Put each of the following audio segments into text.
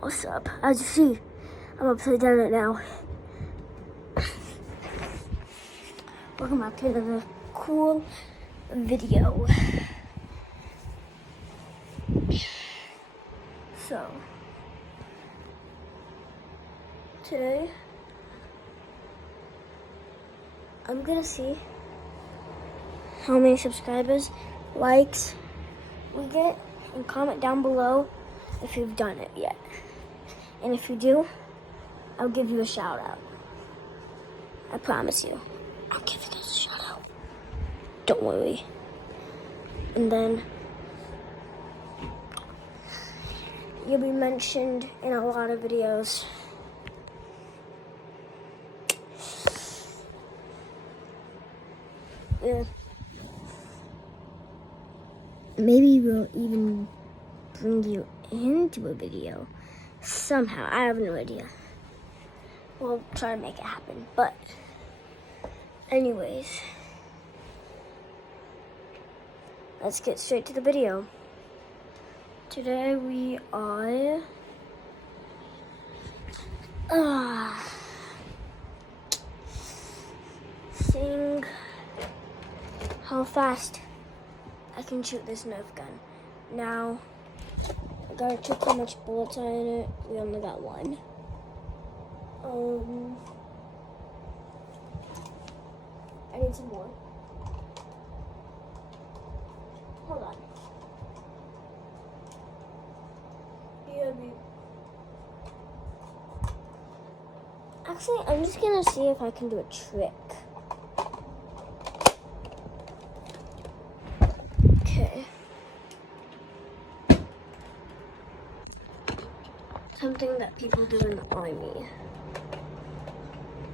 What's up? As you see, I'm upside down right now. Welcome back to another cool video. So, today, I'm gonna see how many subscribers, likes we get, and comment down below if you've done it yet. And if you do, I'll give you a shout out. I promise you. I'll give you guys a shout out. Don't worry. And then you'll be mentioned in a lot of videos. Yeah. Maybe we'll even bring you into a video somehow. I have no idea. We'll try to make it happen. But anyways, let's get straight to the video. Today we are seeing how fast I can shoot this Nerf gun. Now, I gotta check how much bullets are in it. We only got one. I need some more. Hold on. Actually, I'm just gonna see if I can do a trick. Okay. Something that people do in the army.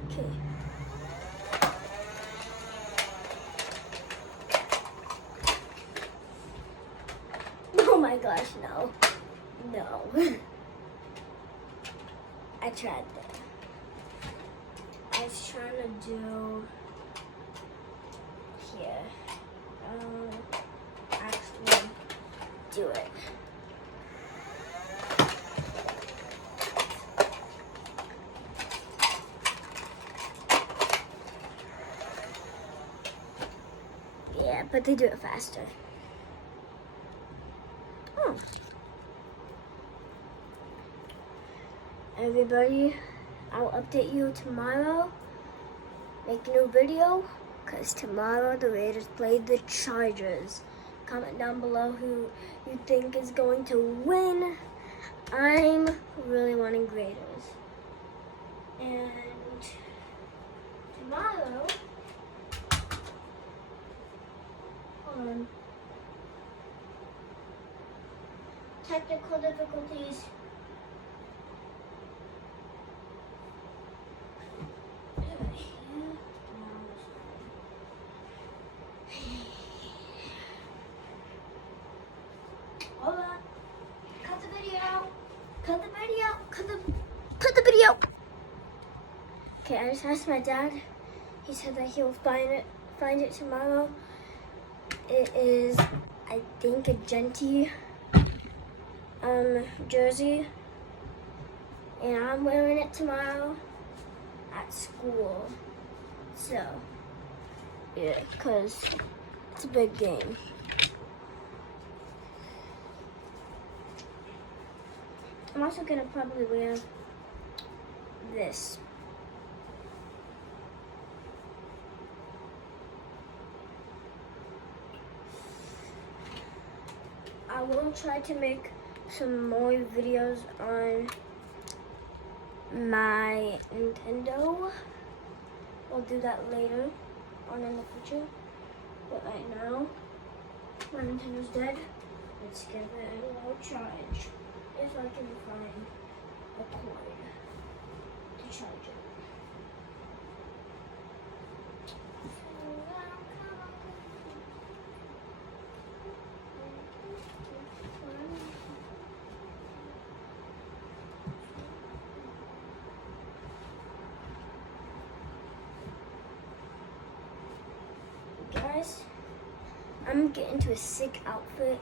Okay. Oh my gosh, no. No. I tried that. I was trying to do here. Actually do it. Yeah, but they do it faster. Oh. Everybody, I'll update you tomorrow. Make a new video, because tomorrow the Raiders play the Chargers. Comment down below who you think is going to win. I'm really wanting Raiders. And tomorrow, hold on. Technical difficulties. Hold on. Cut the video. Cut the video. Cut the video. Okay, I just asked my dad. He said that he'll find it tomorrow. It is, I think, a Genty jersey. And I'm wearing it tomorrow at school. So, yeah, because it's a big game. I'm also gonna probably wear this. I will try to make some more videos on my Nintendo. I'll do that later on in the future. But right now, my Nintendo's dead. Let's give it a little charge. If I can find a cord to charge it. Guys, I'm getting into a sick outfit.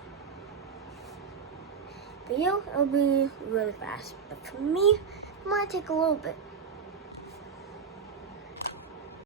For you, it'll be really fast. But for me, it might take a little bit.